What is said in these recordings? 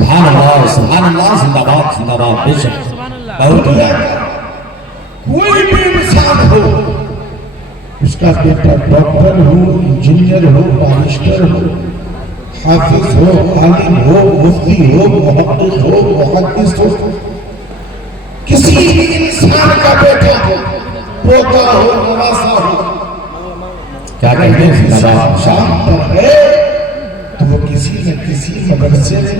سبحان اللہ زندہ باد بے شک بہت ہے. کوئی بھی انسان ہو، اس کا بیٹا ڈاکٹر ہو، انجینئر ہو، بارسٹر ہو، حافظ ہو، عالم ہو، مفتی ہو، محقق ہو، محدث ہو، کسی بھی انسان کا بیٹا ہو، پوتا ہو، نواسا ہو، کیا کہتے ہیں زندہ باد شام پر ہے تو وہ کسی نہ کسی مدرسے میں،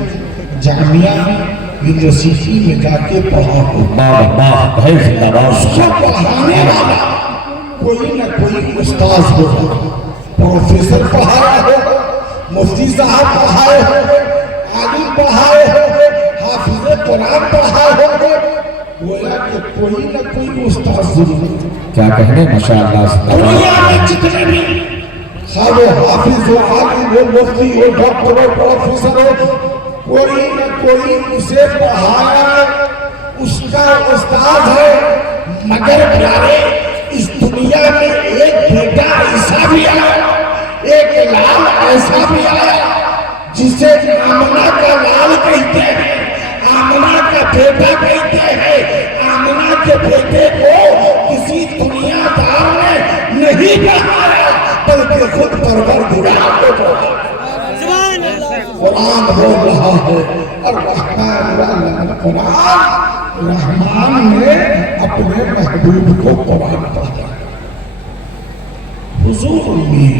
جامعہ میں، یونیورسٹی میں جا کے پڑھا ہو. باہ ہے زندہ باد. اس کو پڑھانے والا کوئی نہ کوئی استاذ ہو، پروفیسر پڑھایا ہو، مفتی صاحب پڑھائے ہو، عالم پڑھائے ہو، حافظ قرآن پڑھائے ہو، گویا کہ کوئی نہ کوئی استاذ ضرور ہے. کیا کہنے ماشاءاللہ زندہ باد. دنیا میں جتنے بھی خواہ وہ حافظ ہو، عالم ہو، مفتی ہو، ڈاکٹر ہو، پروفیسر ہو، کوئی نہ کوئی اسے پڑھایا ہے، اس کا استاذ ہے. مگر پیارے اس دنیا میں ایک بیٹا ایسا بھی آیا، ایک لال ایسا بھی آیا جسے آمنہ کا لال کہتے ہیں، آمنہ کا بیٹا کہتے ہیں. آمنہ کے بیٹے کو کسی دنیا دار نے نہیں پڑھایا بلکہ خود پروردگار کو پڑھایا. قرآن بول رہا ہے الرحمن علم القرآن، رحمان نے اپنے محبوب کو قرآن پڑھایا. حضور میں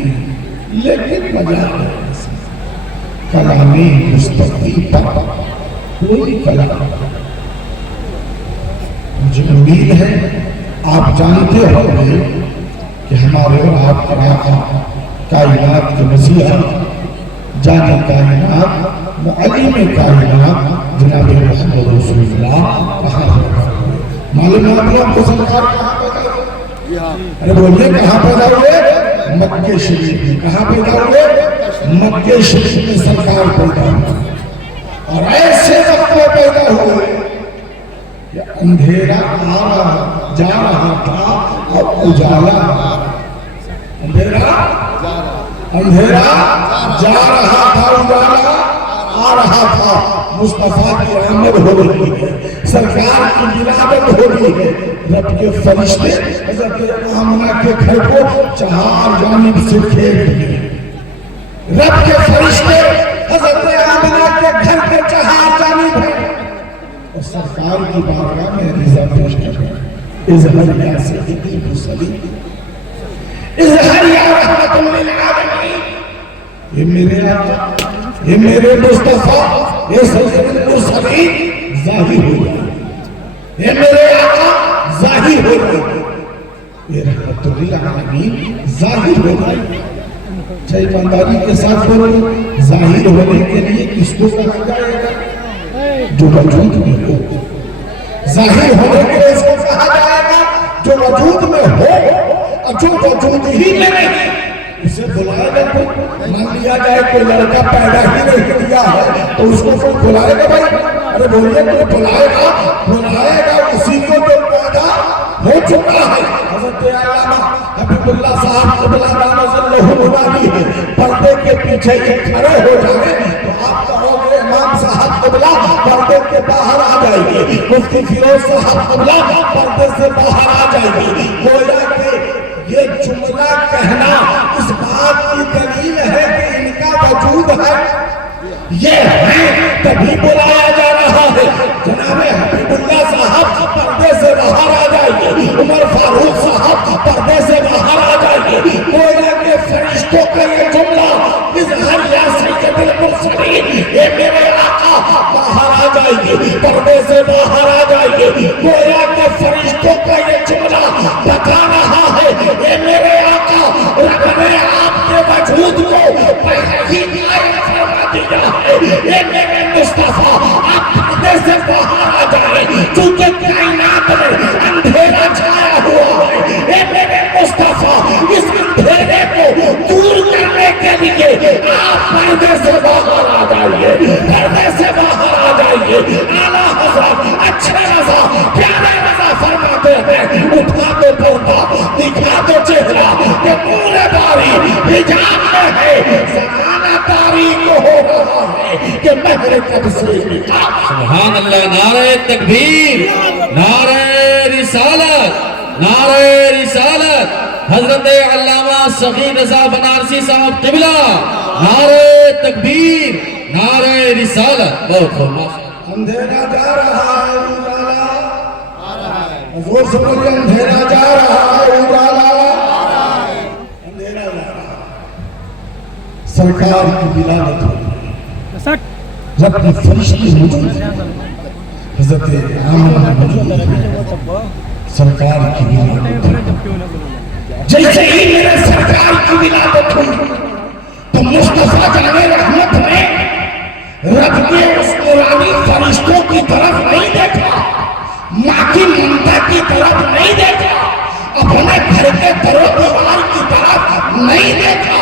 لیکن مجال کلامی مصطفی پر کوئی کلام. مجھے امید ہے آپ جانتے ہوں گے کہ ہمارے اور آپ کا آقا کائنات کے مسیح جانے کائنات معلم کائنات جناب محمد رسول اللہ کہاں پیدا ہوئے. معلوم ہے آپ کو سرکار کہاں پیدا ہوئے؟ ارے بولیے کہاں پیدا ہوئے؟ مکہ شریف میں. کہاں پیدا ہوئے؟ مکہ شریف میں سرکار پیدا ہوئے. اور ایسے وقت میں پیدا ہوئے کہ اندھیرا آ رہا جا رہا تھا اور اجالا اندھیرا جا رہا تھا، اجالا آ رہا تھا. مصطفیٰ کی آمد ہو رہی ہے، سرکار کی ولادت ہو رہی ہے. رب کے فرشتے حضرت آمنہ کے گھر کو چہار جانب سے گھیر دیے. رب کے فرشتے حضرت آمنہ کے گھر کے چہار جانب ہیں اور سرکار کی بارگاہ میں رضا پیش کر رہے ہیں. اظہر یا سیدی المرسلین، اظہر یا رحمت للعالمین. یہ میرے آقا، یہ میرے مصطفیٰ، یہ سید المرسلین ظاہر ہو جائے. یہ میرے آقا ظاہر ہو جائے، یہ رحمت للعالمین ظاہر ہو جائے. چاہے ایمانداری کے ساتھ بولو، ظاہر ہونے کے لیے کس کو کہا جائے گا؟ جو وجود میں ہو. ظاہر ہونے کے لیے اس کو کہا جائے گا جو وجود میں ہو، اور جو وجود ہی میں نہیں اسے بلائے گا. کوئی مان لیا جائے کوئی لڑکا پیدا ہی نہیں کیا ہے تو اس کو کوئی بلائے گا بھائی؟ ارے بولیے کوئی بلائے گا اسی کو جو پیدا ہو چکا ہے. حضرت علامہ حبیب اللہ صاحب قبلہ دامت اللہ منادی ہے، پردے کے پیچھے یہ کھڑے ہو جائے تو آپ کہو گے امام صاحب قبلہ پردے کے باہر آ جائے گی، مفتی فیروز صاحب قبلہ پردے سے باہر آ جائے گی. گویا کہ یہ جملہ کہنا اس بات کی دلیل ہے کہ ان کا وجود ہے. یہ ہے تبھی بلایا جا رہا ہے. جناب حبیب اللہ صاحب پردے سے باہر آ جائے گی، عمر فاروق صاحب پردے سے باہر آ جائے گی. گویا کہ فرشتوں کا یہ جملہ اظہر یا سید المرسلین، یہ میرے آقا باہر آ جائے گی، پردے سے باہر آ جائے گی. گویا کہ فرشتوں کا یہ جملہ بتا رہا ہے یہ میرے آقا رب نے آپ کے وجود کو پہلے ہی قائم فرما دیا ہے. یہ میرے مصطفیٰ آپ پردے سے باہر آ جائیں چونکہ کائنات میں اندھیرا چھایا ہوا ہے. یہ میرے مصطفیٰ اس اندھیرے کو دور کرنے کے لیے آپ پردے سے باہر آ جائیے، پردے سے باہر آ جائیے. اعلیٰ حضرت اچھے رضا پیارے رضا فرماتے ہیں اٹھا دو پردہ دکھا دو چہرہ کہ نور باری حجاب میں ہے زمانہ تاریخ ہو رہا ہے کہ مہر کب سے نکلا. سبحان اللہ. نعرہ تکبیر, نعرہ رسالت, نعرہ رسالت. حضرت علامہ صغیر رضا بنارسی صاحب قبلہ. نعرہ تکبیر, نعرہ رسالت. بہت خوب. اندھیرا جا رہا ہے اجالا آ رہا ہے. زور سے بولیے اندھیرا جا رہا ہے اجالا آ رہا ہے. اندھیرا جا رہا ہے. سرکار کی ولادت ہوئی. رب کی فرشتے موجود ہیں. حضرت آمنہ موجود ہیں. سرکار کی ولادت ہوئی. جیسے ہی میرے سرکار کی ولادت ہوئی تو مصطفیٰ جانے رحمت نے رب کے اس نورانی فرشتوں کی طرف نہیں دیکھا, ماں کی ممتا کی طرف نہیں دیکھا, اپنے گھر کے در و دیوار کی طرف نہیں دیکھا.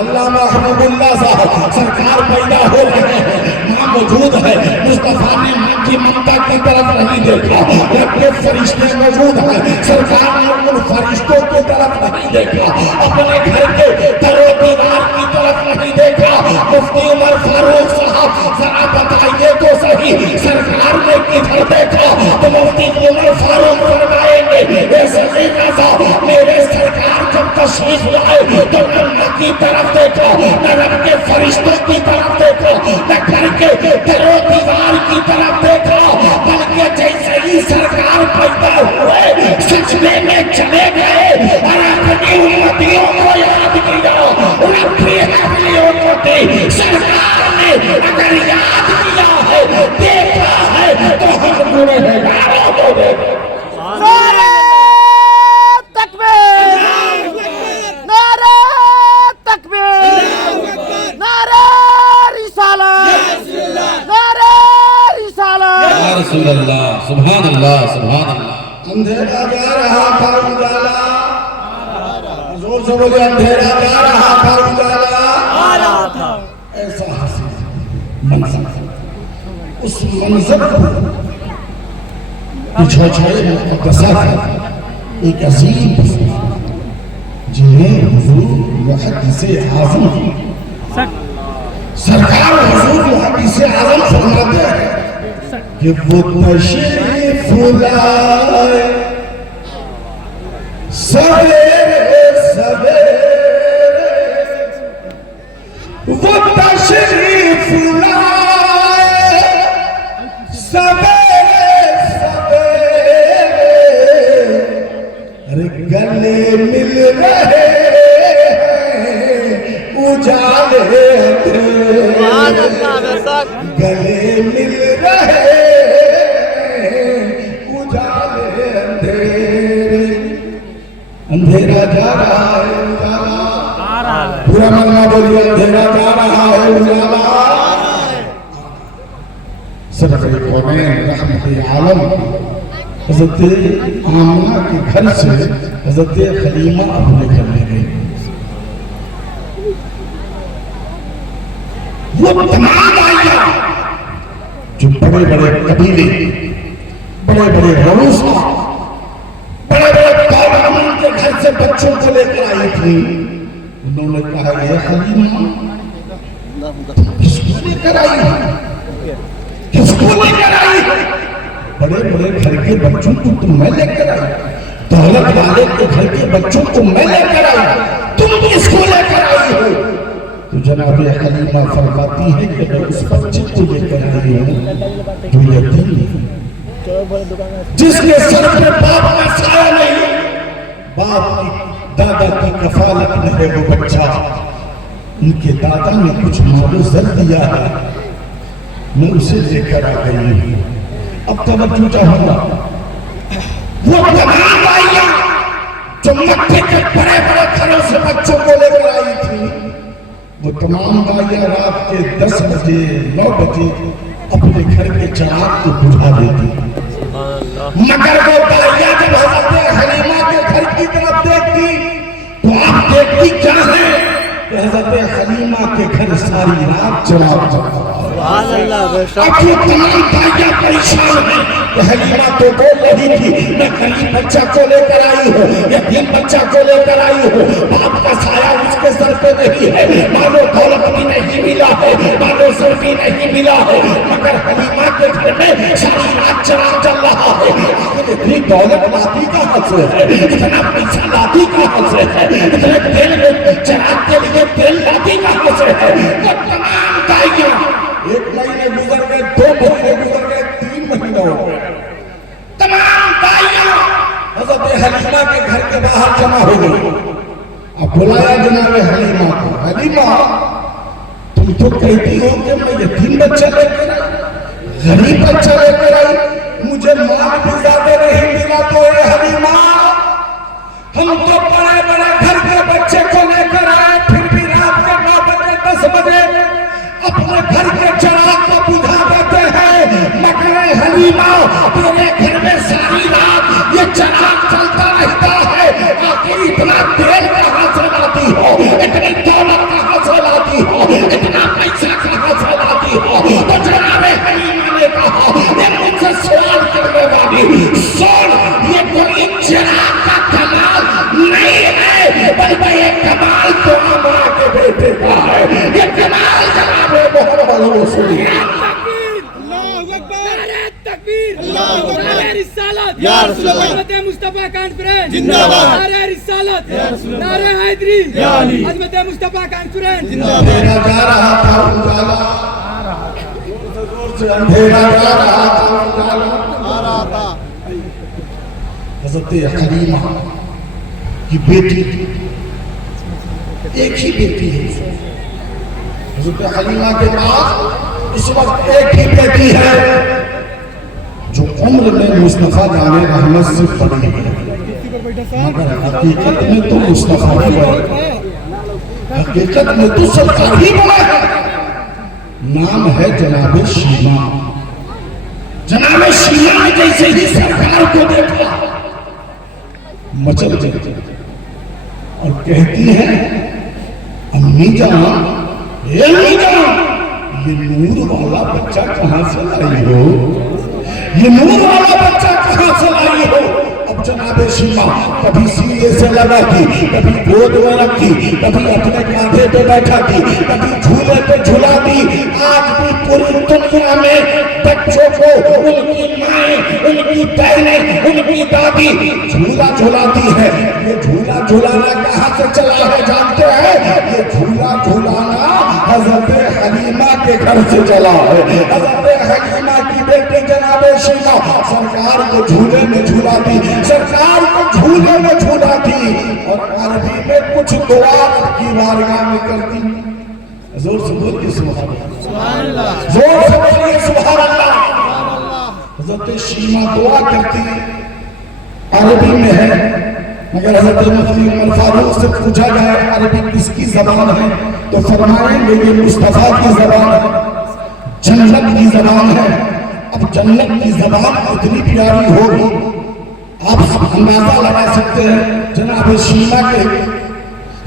علامہ حبیب اللہ صاحب سرکار پیدا ہو رہے ہیں, ماں موجود ہے. مصطفیٰ نے ماں کی ممتا کی طرف نہیں دیکھا. رب کے فرشتے موجود ہیں, سرکار نے ان فرشتوں کی طرف نہیں دیکھا, اپنے گھر کے در و دیوار کی طرف نہیں دیکھا. مفتی عمر فاروق صاحب ذرا بتائیے تو صحیح سرکار نے کدھر دیکھا؟ تو مفتی عمر فاروق فرمائیں گے اے صغیر رضا, میرے سرکار جب تشریف لائے تو نہ کی طرف دیکھا, نہ رب کے فرشتوں کی طرف دیکھا, نہ گھر کے در و دیوار کی طرف دیکھا, بلکہ جیسے ہی سرکار پیدا ہوئے سجدے میں چلے گئے اور اپنی امتیوں کو یاد کیا. ربی اپنی امتی سرکار نے اگر یاد کیا ہے, دیکھا ہے, تو ہم گنہگاروں کو دیکھیں. نعرہ تکبیر, نعرہ تکبیر, نعرہ رسالت, نعرہ رسالت. یا رسول اللہ. سبحان اللہ, سبحان اللہ. اندھیرا جا رہا تھا اجالا, زور سے بولے اندھیرا جا رہا تھا اجالا آ رہا تھا. ایسا حسین منظر, اس منظر کو پچھو چھڑے مقدسہ کا ایک عظیم جنہیں حضور محدث اعظم سرکار حضور محدث اعظم فرماتے ہیں کہ وہ تشریف لائے سویرے سویرے, وہ تشریف لائے سویرے سویرے, ارے گلے مل رہے اجالے گلے مل رہے اجالے اندھیرے. اندھیرا جا رہا ہے اجالا, پورا ملنا بولیے اندھیرا جا رہا ہے اجالا. صدق کونین رحمت عالم حضرت آمنہ کے گھر سے حضرت خلیمہ اپنے گھر لے گئی. وہ تمام آئیاں جو بڑے بڑے قبیلے, بڑے بڑے رؤسا, بڑے بڑے پیغامبروں کے گھر سے بچوں کو لے کر آئی تھی, انہوں نے کہا یہ خلیمہ کس کو لے کر آئی ہے, کس کو لے کر آئی ہے؟ بڑے بڑے گھر کے بچوں کو تم میں لے کر آئی, دولت والے کے گھر کے بچوں کو میں لے کر آئی, تم کس کو لے کر آئی ہو؟ تو جناب حلیمہ فرماتی ہے کہ میں اس بچے کو لے کر آئی ہوں جو یتیم ہے, جس کے سر پہ باپ کا سایہ نہیں, باپ کی دادا کی کفالت میں ہے وہ بچہ, ان کے دادا نے کچھ مال و زر دیا ہے, میں اسے لے کر آ گئی ہوں. اب توجہ چاہوں گا, وہ تمام آئیاں جو مکے کے بڑے بڑے گھروں سے بچوں کو لے کر آئی تھی, وہ تمام دائیاں رات کے 10 بجے 9 بجے اپنے گھر کے چراغ کو بجھا دیتی, مگر وہ دائیاں جب حضرت حلیمہ کے گھر کی طرف دیکھتی تو آپ دیکھتی کیا ہے کہ حضرت حلیمہ کے گھر ساری رات چراغ جلتا ہے. اب یہ تمام بھائیاں پریشان ہیں کہ حلیمہ تو بول رہی تھی میں غریب بچہ کو لے کر آئی ہوں، یتیم بچہ کو لے کر آئی ہوں، باپ کا سایہ اس کے سر پہ نہیں ہے، مالو دولت بھی نہیں ملا ہے، مالو سر بھی نہیں ملا ہے، مگر حلیمہ کے گھر میں ساری رات چراغ جل رہا ہے۔ اتنی دولت لاتی کہاں سے ہے، اتنا پیسہ لاتی کہاں سے ہے، اتنے تیل میں چراغ کے لیے تیل لاتی کہاں سے ہے؟ وہ تمام دائیاں ایک مہینے گزر گئے، 2 مہینے گزر گئے، 3 مہینے ہو گئے، تمام دائیاں حضرت حلیمہ کے گھر کے باہر جمع ہو گئی۔ اب بلایا جناب حلیمہ کو، حلیمہ تم تو کہتی ہو کہ میں یتیم بچہ لے کر آئی، غریب بچہ لے کر آئی، مجھے مال بھی زیادہ نہیں ملا تو اے حلیمہ ہم تو بڑے بڑے گھر کے بچے کو لے کر آئے، پھر بھی رات کے 9 بجے 10 بجے اپنے گھر کے چراغ کو بجھا دیتے ہیں، مگر حلیمہ تیرے گھر میں ساری رات یہ چراغ چلتا رہتا ہے، آخر اتنا تیل کہاں سے لاتی ہو، اتنی دولت کہاں سے لاتی ہو، اتنا پیسہ کہاں سے لاتی ہو؟ تو جناب حلیمہ نے کہا یہ مجھ سے سوال کرنے والی سن، یہ کوئی چراغ کا کمال نہیں ہے بلکہ یہ کمال تو امرا کے بیٹے کا ہے، یہ کمال جناب محمد رسول نعرہ رسالت یا رسول اللہ، عظمت مصطفیٰ کانفرنس زندہ باد، نعرہ رسالت یا رسول اللہ، نعرہ حیدری یا علی، عظمت مصطفیٰ کانفرنس زندہ باد۔ اندھیرا جا رہا تھا اجالا، زور سے اندھیرا جا رہا تھا اجالا، حضرت حلیمہ کی بیٹی، ایک ہی بیٹی ہے حضرت حلیمہ کے پاس اس وقت ایک ہی بیٹی ہے جو عمر میں مصطفیٰ جان رحمت سے بڑی ہے، مگر حقیقت میں تو مصطفیٰ بھی بڑا ہے، حقیقت میں تو سرکار ہی بڑا ہے، نام ہے جناب شیمہ۔ جناب شیمہ نے جیسے ہی سرکار کو دیکھا مچل گئی اور کہتی ہے امی جان، اے امی جان، یہ نور والا بچہ کہاں سے لائی ہو، یہ نور والا بچہ کہاں سے لائی ہو؟ اب جناب شیمہ کبھی سینے سے لگاتی، کبھی گود میں رکھتی، کبھی اپنے کاندھے پہ بیٹھاتی، کبھی جھولے پہ جھلاتی۔ آج بھی پوری دنیا میں بچوں کو ان کی مائیں، ان کی بہنیں، ان کی دادی جھولا جھلاتی ہے۔ یہ جھولا جھلانا کہاں سے چلا ہے جانتے ہیں؟ یہ جھولا جھلانا حضرت حلیمہ کے گھر سے چلا ہے۔ حضرت حلیمہ کی بیٹی جناب شیمہ سرکار کو جھولے میں جھولاتی، سرکار کو جھولے میں جھولاتی، اور عربی میں کچھ دعا کی بارگاہ میں کرتی۔ زور سے بولیے سبحان اللہ، زور سے بولیے سبحان اللہ۔ حضرت شیمہ دعا کرتی عربی میں ہے، مگر حضرت مفتی عمر فاروق سے پوچھا جائے عربی کس کی زبان ہے تو فرمائیں گے یہ مصطفیٰ کی زبان ہے، جنت کی زبان ہے۔ اب جنت کی زبان اتنی پیاری ہوگی آپ اندازہ لگا سکتے ہیں۔ جناب شیمہ کے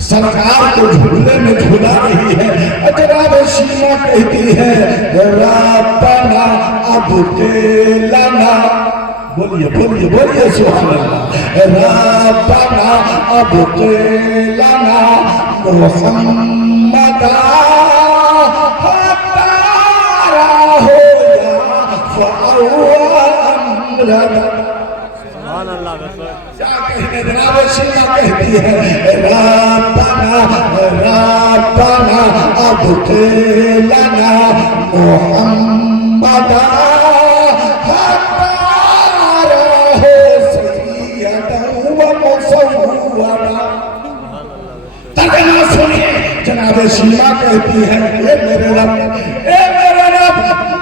سرکار کو جھولے میں جھولا رہی ہے، جناب شیمہ کہتی ہے ربنا ابقلنا، بولیے بولیے بولیے سبحان اللہ، ربنا ابقلنا محمدا سبحان اللہ۔ کیا کہنے جناب شیمہ کہتی ہے ربنا ربنا ادخلنا محمدا حتى راه سيدا ومصورا۔ ترجمہ سنیے، جناب شیمہ کہتی ہے اے میرے رب، اے میرے رب،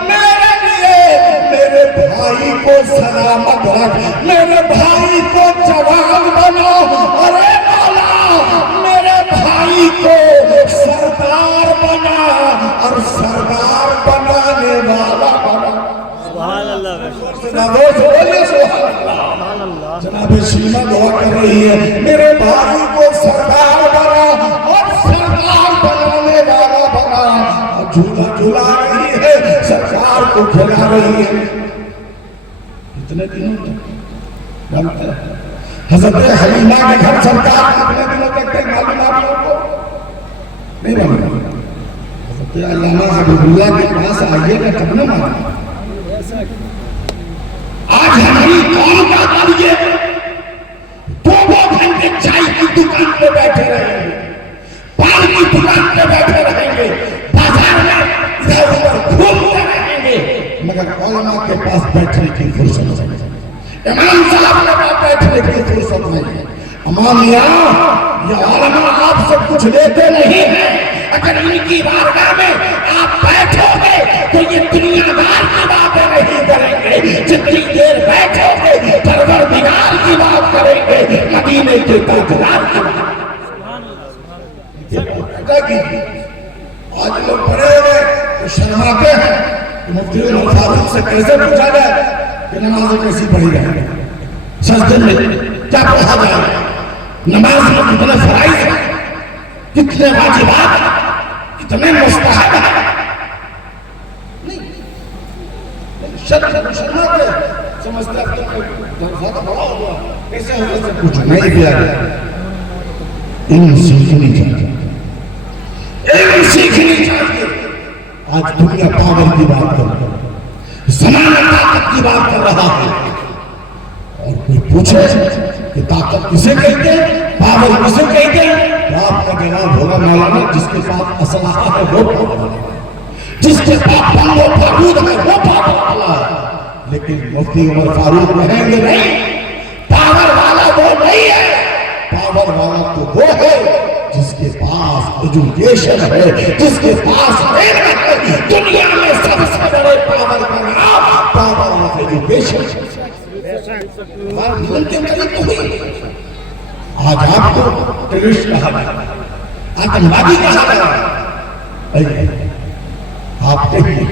میرے لیے میرے بھائی کو سلامت رکھ، میرے بھائی کو جوان بنا، اور اے مولا میرے بھائی کو سردار بنا اور سردار بنانے والا بنا۔ سبحان اللہ۔ جناب شیمہ دعا کر رہی ہے میرے بھائی کو سردار بنا اور سردار بنانے والا بنا، جھولا جھلا رہی ہے کو کھلا رہی ہے اتنے دنوں تک جانتے ہیں حضرت حلیمہ کے گھر سرکار کتنے دنوں تک تھے معلوم آپ لوگوں کو نہیں معلوم حضرت علامہ حبیب اللہ کے پاس آئیے گا تب نہ معلوم آج ہماری قوم کا آئیے 2 گھنٹے چائے کی دکان پہ بیٹھے رہیں گے پانی کی دکان پہ بیٹھے رہیں گے بازار میں ادھر ادھر گھومتے رہیں گے مگر علماء کے پاس بیٹھنے کی فرصت نہیں امام صاحب کے پاس بیٹھنے کی فرصت نہیں ہے امام میاں یہ علماء آپ سے کچھ لیتے نہیں ہیں اگر ان کی بارگاہ میں آپ بیٹھو گے تو یہ دنیا دار کی باتیں نہیں کریں گے جتنی دیر بیٹھو گے پروردگار کی بات کریں گے مدینے کے تاجدار کی بات آج لوگ پڑھے ہوئے تو شرماتے ہیں کہ مفتی عمر فاروق سے کیسے پوچھا جائے کہ نمازیں کیسی پڑھی جائے سجدے میں کیا پڑھا جائے نماز میں کتنے فرائض ہیں کتنے واجبات ہیں کتنے مستحب ہیں شرماتے سمجھتے ہیں کہ زیادہ بڑا ہو گیا کیسے ہو سے کچھ نہیں کیا گیا علم سیکھنی چاہیے علم سیکھنی چاہیے آج دنیا پاور کی بات کر رہا ہے زمانہ طاقت کی بات کر رہا ہے اور کوئی پوچھے کہ طاقت کسے کہتے ہیں پاور کسے کہتے ہیں تو آپ کا جواب ہوگا مولانا جس کے پاس اسلحہ ہے وہ پاور ہے جس کے پاس بم و بارود ہے وہ پاور والا ہے لیکن مفتی عمر فاروق کہیں گے نہیں پاور والا وہ نہیں ہے پاور والا تو وہ ہے جس کے پاس ایجوکیشن ہے جس کے پاس علم ہے دنیا میں سب سے بڑے پاور کا نام پاور آف ایجوکیشن ممکن قریب تو ہوئی آج آپ کو ٹیررسٹ کہا جائے آتنوادی کہا جائے آپ کہیے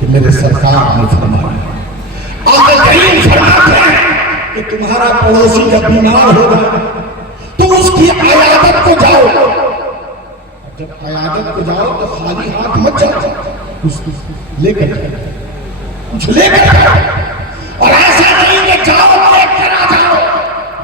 کہ میرے سرکار نے فرمایا آقا کریم فرماتے ہیں کہ تمہارا پڑوسی جب بیمار ہوگا تو اس کی عیادت کو جاؤ جب عیادت کو جاؤ تو خالی ہاتھ مت جاؤ کچھ لے کر جاؤ کچھ لے کر جاؤ اور ایسا نہیں کہ جاؤ لے کر آ جاؤ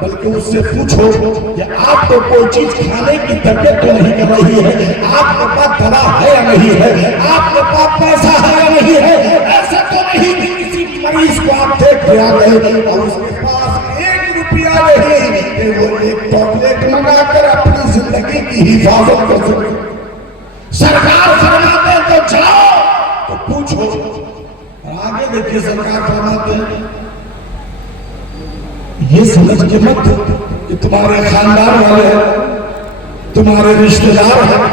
بلکہ اس سے پوچھو کہ آپ کو کوئی چیز کھانے کی طبیعت تو نہیں کر رہی ہے آپ کے پاس دوا ہے یا نہیں ہے آپ کے پاس پیسہ ہے یا نہیں ہے ایسا تو نہیں کہ کسی مریض کو آپ دیکھ کے آ گئے اور اس کے پاس روپیہ نہیں کہ وہ ایک ٹاکلیٹ منگا کر اپنی زندگی کی حفاظت کر سکے سرکار فرماتے ہیں تو جاؤ تو پوچھو اور آگے دیکھیے سرکار فرماتے ہیں یہ سمجھ کے مت کہ تمہارے خاندان والے ہیں تمہارے رشتہ دار ہیں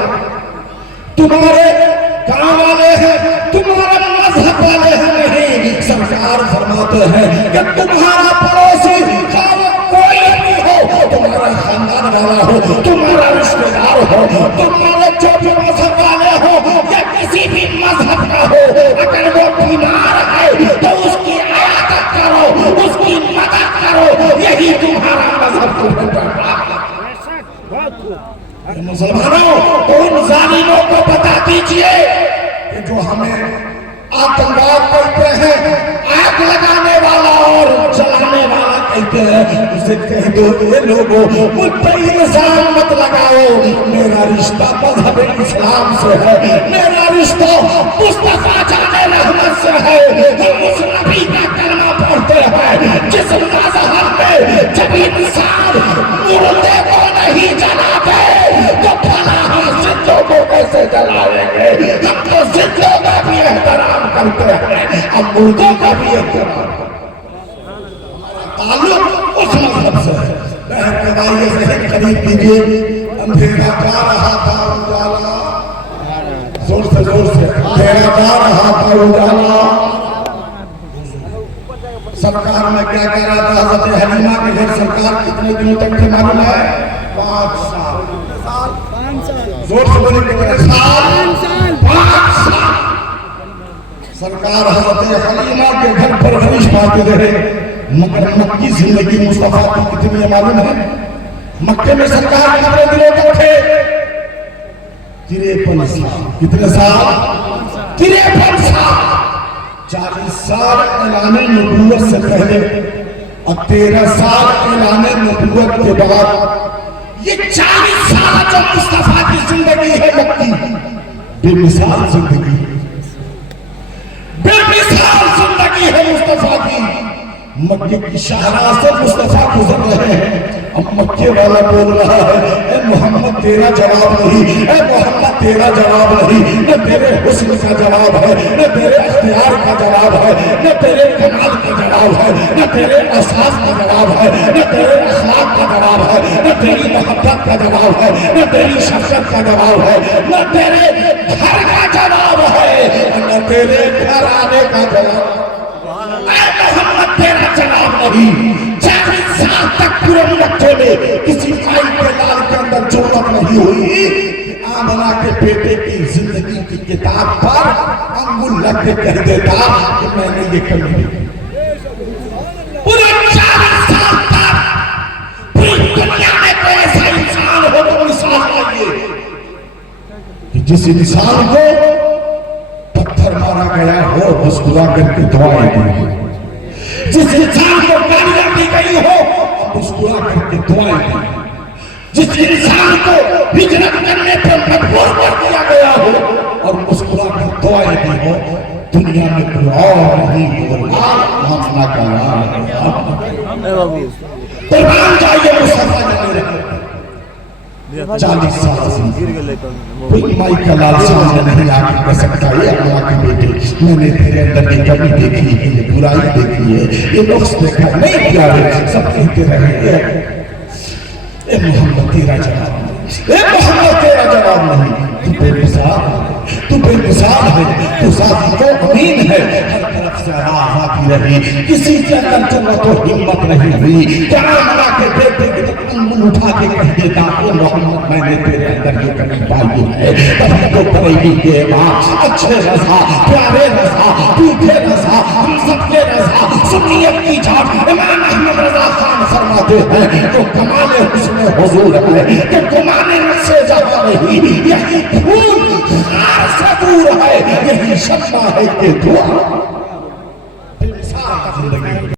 تمہارے گاؤں والے ہیں تمہارے مذہب والے ہیں نہیں سرکار فرماتے ہیں کہ تمہارا پڑوسی کوئی بھی ہو تمہارا خاندان والا ہو تمہارا رشتہ دار ہو تمہارے جو بھی مذہب والے ہو یا کسی بھی مذہب کا ہو اگر وہ بیمار ہے تو اس کی عیادت کرو اس کی مدد کرو یہی تمہارا مذہب ہے مسلمانوں تو ان ظالموں کو بتا دیجئے کہ جو ہمیں آتنواد کہتے ہیں آگ لگانے والا اور جلانے والا کہتے ہیں اسے کہہ دو یہ لوگوں مجھ پہ الزام مت لگاؤ میرا رشتہ مذہب اسلام سے ہے میرا رشتہ مصطفیٰ جان رحمت سے ہے ہم اس نبی کا کلمہ پڑھتے ہیں جس مذہب میں جب انسان مردے کو نہیں جلاتے تو بھلا ہم زندوں کو کیسے جلائیں گے ہم تو زندوں کا بھی احترام کرتے ہیں اب مردوں کا بھی احترام تعلق اس مذہب سے ہے بہر کے بھائی ذہن قریب کیجئے اندھیرا جا رہا تھا اجالا زور سے اندھیرا جا رہا تھا اجالا سرکار میں کیا کہہ رہا تھا حضرت حلیمہ کے گھر سرکار کتنے دنوں تک تھے معلوم ہے 5 سال زور سے بولے کتنے سال 5 سال سرکار حضرت حلیمہ کے گھر پرورش پاتے رہے مگر مکی زندگی مصطفیٰ کی کتنی ہے معلوم ہے مکے میں سرکار کتنے دنوں تک تھے 53 سال کتنے سال 53 سال سال اعلان نبوت سے پہلے اور 13 سال اعلان نبوت کے بعد یہ 40 سال جو مصطفیٰ کی زندگی ہے مکی بے مثال زندگی ہے مصطفیٰ کی. مکے کی شاہراہ سے مصطفیٰ گزر رہے ہیں. اب مکے والا بول رہا ہے اے محمد تیرا جواب نہیں, اے محمد تیرا جواب نہیں, نہ تیرے حسن کا جواب ہے, نہ تیرے اختیار کا جواب ہے, نہ تیرے کمال کا جواب ہے, نہ تیرے احساس کا جواب ہے, نہ تیرے اخلاق کا جواب ہے, نہ تیری محبت کا جواب ہے, نہ تیری شفقت کا جواب ہے, نہ تیرے گھر کا جواب ہے, نہ تیرے گھر آنے کا جواب. اے محمد تیرا جواب نہیں. 40 سال تک پورے مکے میں کسی مائی کے لال کے اندر جرأت نہیں ہوئی کہ آمنہ کے بیٹے کی زندگی کی کتاب پر انگل لگ کے کہہ دیتا کہ میں نے یہ کر لی. پورے 40 سال تک پوری دنیا میں کوئی ایسا انسان ہو تو مثال آئیے کہ جس انسان کو پتھر مارا گیا ہو مسکرا کر کے دعائیں دی, جس انسان کو گالیاں دی گئی ہو مسکرا کر کے دعائیں دی, جس انسان کو ہجرت کرنے پر مجبور کر دیا گیا ہو اور مسکرا کر دعائیں دی ہو, دنیا میں کوئی اور نہیں ہوگا آمنہ کا نام ہے. قربان جائیے مصطفیٰ جانے رہے 40 سال سے کوئی مائی کا لال سامنے نہیں آ کے کہہ سکتا ہے اللہ کے بیٹے میں نے تیرے اندر یہ کمی دیکھی ہے, یہ برائی دیکھی ہے, یہ نقص دیکھا نہیں پیارے. سب کہتے رہے اے محمد تیرا جواب نہیں, اے محمد تیرا جواب نہیں. تو بے مثال ہے, تو بے مثال ہے, تو ذاتی کو امین ہے. ہر طرف سے آواز آتی رہی, کسی کے اندر جرأت و ہمت نہیں ہوئی کہ آمنہ کے بیٹے کی انگل اٹھا کے کہہ دیتا کہ محمد میں نے تیرے اندر یہ کمی پائی ہے. تبھی تو بریلی کے امام اچھے رضا, پیارے رضا, پیٹھے رضا, ہم سب کے رضا, سنیت کی جھاڑ امام احمد رضا خان فرماتے ہیں جو کمال حسن حضور ہے کہ کمال نفس جہاں رہی, یہی پھول خار سے دور ہے, یہی شمع ہے کہ دعا. بے مثال زندگی